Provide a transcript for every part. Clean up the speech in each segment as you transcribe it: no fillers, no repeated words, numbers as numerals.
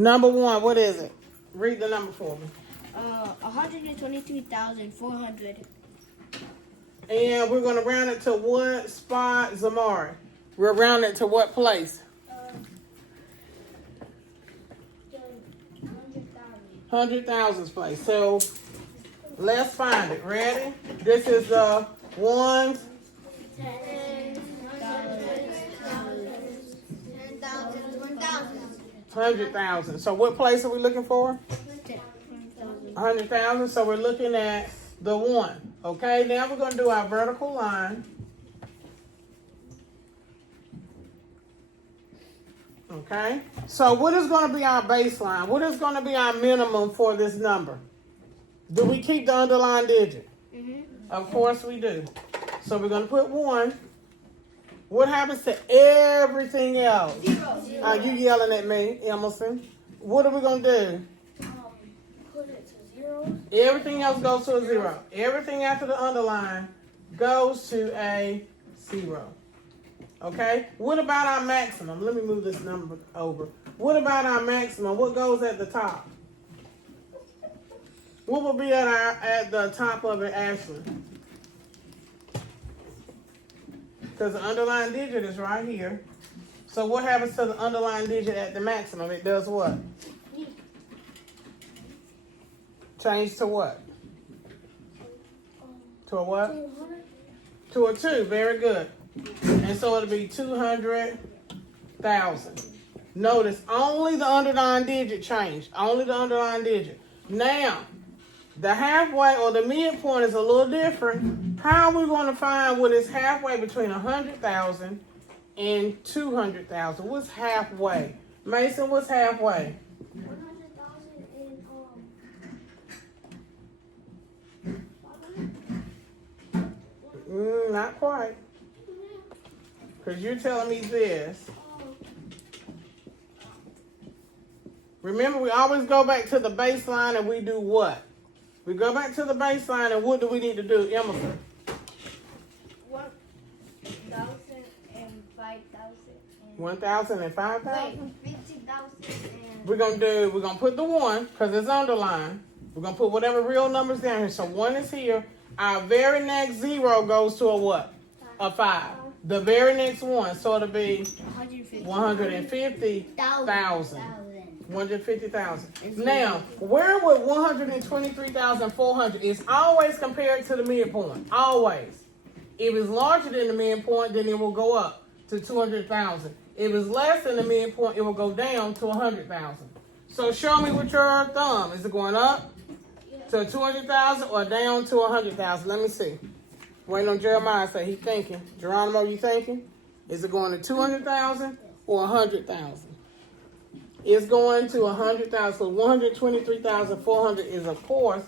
Number one, what is it? Read the number for me. 123,400. And we're going to round it to what spot, Zamari? We're rounding it to what place? 100,000th place. So let's find it. Ready? This is the ones. 100,000. So what place are we looking for? 100,000. So we're looking at the one. Okay, now we're going to do our vertical line. Okay, so what is going to be our baseline? What is going to be our minimum for this number? Do we keep the underlying digit? Mm-hmm. Of course we do. So we're going to put 1. What happens to everything else? 0. Are you yelling at me, Emerson? What are we going to do? Put it to 0. Everything else goes to a 0. Everything after the underline goes to a 0. Okay? What about our maximum? Let me move this number over. What about our maximum? What goes at the top? What will be at the top of it, Ashley? Because the underlying digit is right here. So what happens to the underlying digit at the maximum? It does what? Change to what? To a what? 200. To a 2. Very good. And so it'll be 200,000. Notice only the underlying digit changed. Only the underlying digit. Now, the halfway or the midpoint is a little different. How are we going to find what is halfway between 100,000 and 200,000? What's halfway? Mason, what's halfway? 100,000 and Not quite. Because you're telling me this. Remember, we always go back to the baseline and we do what? We go back to the baseline and what do we need to do, Emerson? 1,000 and 5,000. 1,000 and 5,000? Wait, 50,000 and... We're going to put the 1 because it's underlined. We're going to put whatever real numbers down here. So 1 is here. Our very next 0 goes to a what? A 5. The very next one. So it'll be 150,000. 150,000. Now, where would 123,400 is always compared to the midpoint. Always. If it's larger than the midpoint, then it will go up to 200,000. If it's less than the midpoint, it will go down to 100,000. So show me with your thumb. Is it going up to 200,000 or down to 100,000? Let me see. Waiting on Jeremiah to say he's thinking. Geronimo, you thinking? Is it going to 200,000 or 100,000? It's going to 100,000. So 123,400 is, of course,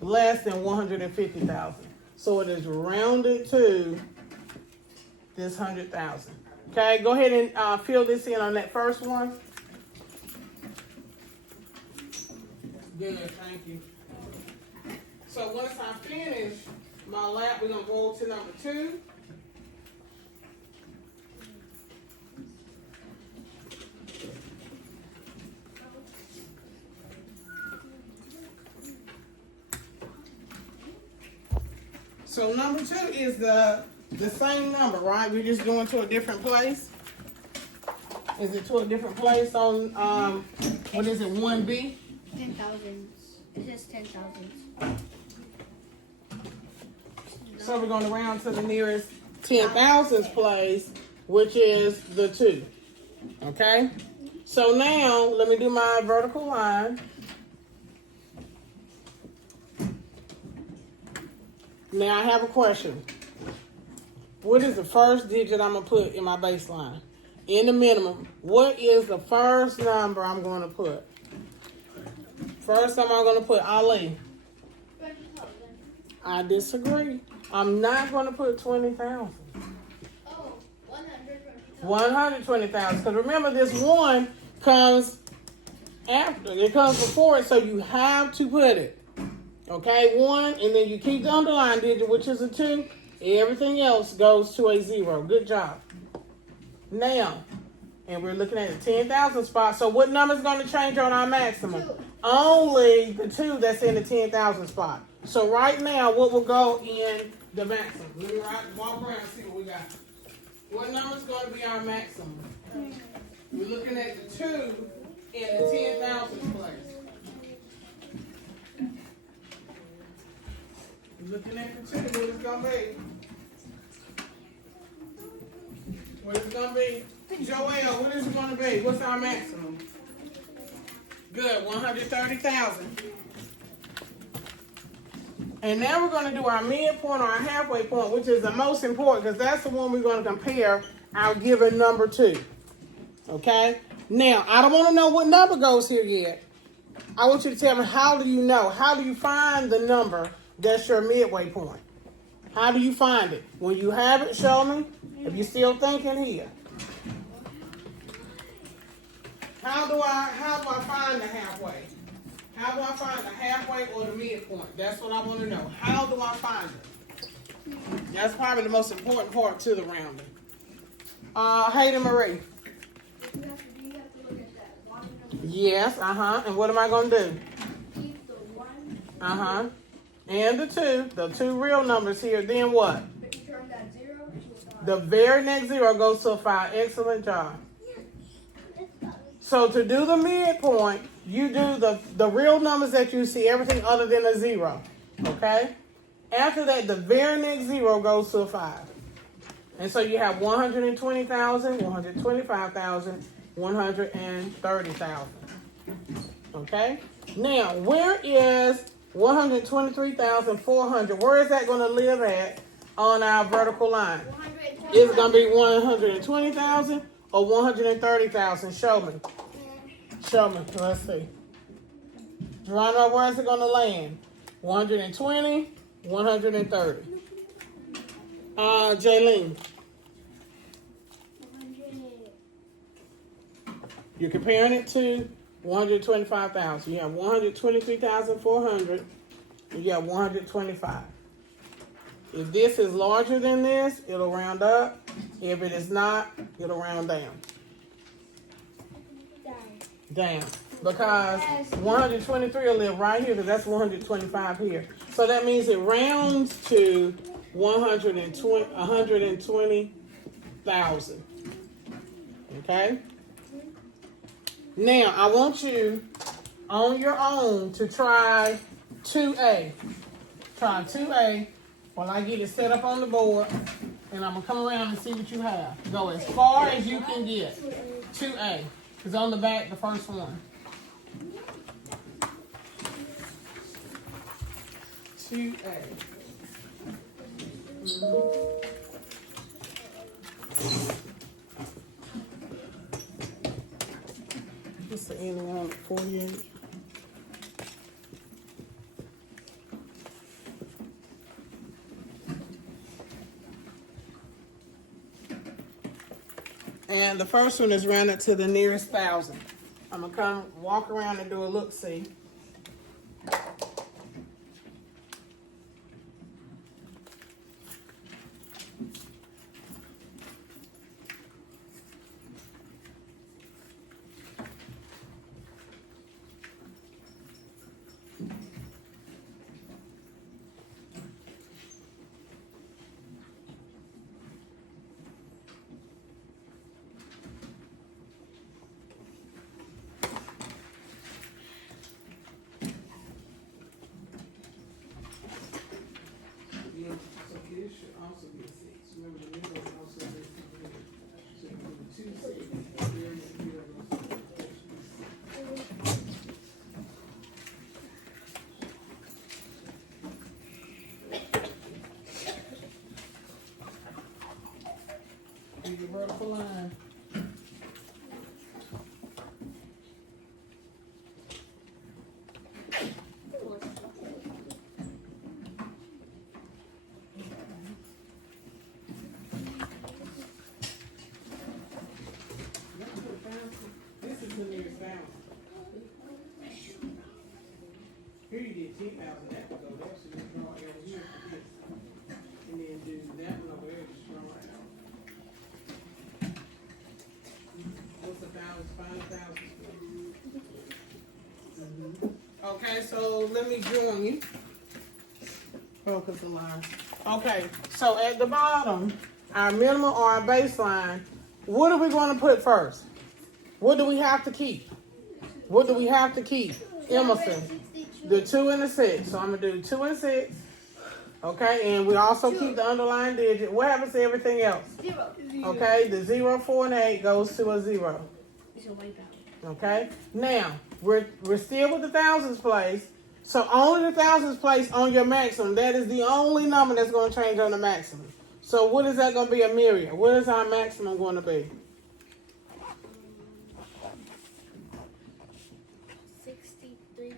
less than 150,000. So it is rounded to this 100,000. Okay, go ahead and fill this in on that first one. Good, thank you. So once I finish my lap, we're going to go to number 2. So number 2 is the same number, right? We're just going to a different place. Is it to a different place on, what is it, 1B? 10,000. It says 10,000. So we're going to round to the nearest 10,000th place, which is the 2. Okay? So now, let me do my vertical line. Now I have a question. What is the first digit I'm going to put in my baseline? In the minimum, what is the first number I'm going to put? First number I'm going to put Ali. 20,000. I disagree. I'm not going to put 20,000. Oh, 120,000. 120,000. Because remember, this 1 comes after. It comes before it, so you have to put it. Okay, 1, and then you keep the underlying digit, which is a 2. Everything else goes to a 0. Good job. Now, And we're looking at the 10,000 spot. So what number is going to change on our maximum? 2. Only the 2 that's in the 10,000 spot. So right now, what will go in the maximum? Let me walk around and see what we got. What number is going to be our maximum? We're looking at the 2 in the 10,000 place. We're looking at the 2, what it's going to be. What it's going to be. Joel, what is it going to be? What's our maximum? Good, 130,000. And now we're going to do our midpoint or our halfway point, which is the most important because that's the one we're going to compare our given number to. Okay? Now, I don't want to know what number goes here yet. I want you to tell me, how do you know? How do you find the number that's your midway point? How do you find it? When you have it, show me. If you're still thinking here. How do I find the halfway? How do I find the halfway or the midpoint? That's what I want to know. How do I find it? That's probably the most important part to the rounding. Hayden Marie. You have to look at that 1 number. Yes, And what am I going to do? Keep the 1. And the two real numbers here. Then what? But you turn that 0 to a 5. The very next 0 goes to a 5. Excellent job. So to do the midpoint, you do the real numbers that you see, everything other than a 0. Okay? After that, the very next 0 goes to a 5. And so you have 120,000, 125,000, 130,000. Okay? Now, where is 123,400? Where is that going to live at on our vertical line? 120. Is it going to be 120,000 or 130,000? Show me. Show me. Let's see. Geronimo, where is it going to land? 120, 130. Jaylene. 100. You're comparing it to 125,000. You have 123,400. You have 125. If this is larger than this, it'll round up. If it is not, it'll round down. Down. Because 123 will live right here because that's 125 here. So that means it rounds to 120,000. Okay? Now, I want you on your own to try 2A. Try 2A while I get it set up on the board. And I'm going to come around and see what you have. Go as far as you can get. 2A. It's on the back, the first one. 2A. What's the ending on it? 48. And the first one is rounded to the nearest 1,000. I'm going to come walk around and do a look-see. So this should also be a 6. Remember, the middle is also a 6. So you put 2 6. There in the middle goes to 6. Use your vertical line. This is the nearest 1,000. Here you did 10,000 that would go there, so you draw over here for this. And then do that one over there, just draw it out. Okay, so let me join you. Focus the line. Okay, so at the bottom, our minimum or our baseline, what are we going to put first? What do we have to keep? What do we have to keep? Emerson, the 2 and the 6. So I'm going to do 2 and 6. Okay, and we also keep the underlying digit. What happens to everything else? 0. Okay, the 0, 4, and 8 goes to a 0. Okay, now we're still with the thousands place. So only the thousands place on your maximum. That is the only number that's going to change on the maximum. So what is that going to be, a myriad? What is our maximum going to be? 63.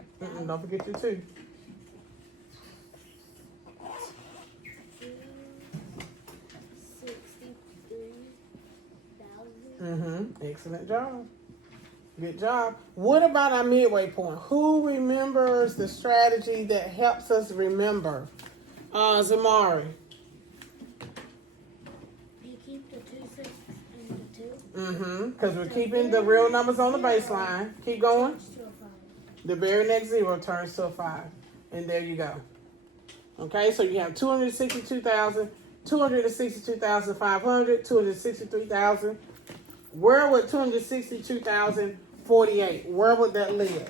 Don't forget your 2. 63,000. Excellent job. Good job. What about our midway point? Who remembers the strategy that helps us remember? Zamari. You keep the 2, 6, and the 2. Because we're keeping the real numbers on the baseline. Keep going. Turns to a 5. The very next 0 turns to a 5. And there you go. Okay, so you have 262,000, 262,500, 263,000. Where would 262,048? Where would that live?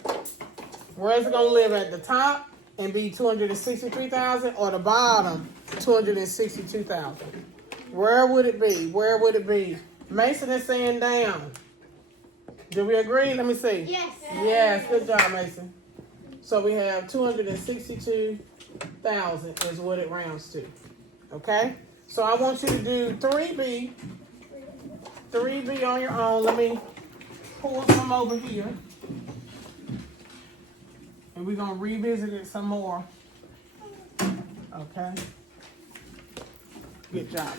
Where is it going to live, at the top and be 263,000, or the bottom 262,000? Where would it be? Where would it be? Mason is saying down. Do we agree? Let me see. Yes. Yes, good job, Mason. So we have 262,000 is what it rounds to. Okay? So I want you to do 3B. 3B on your own. Let me pull some over here. And we're going to revisit it some more. Okay? Good job.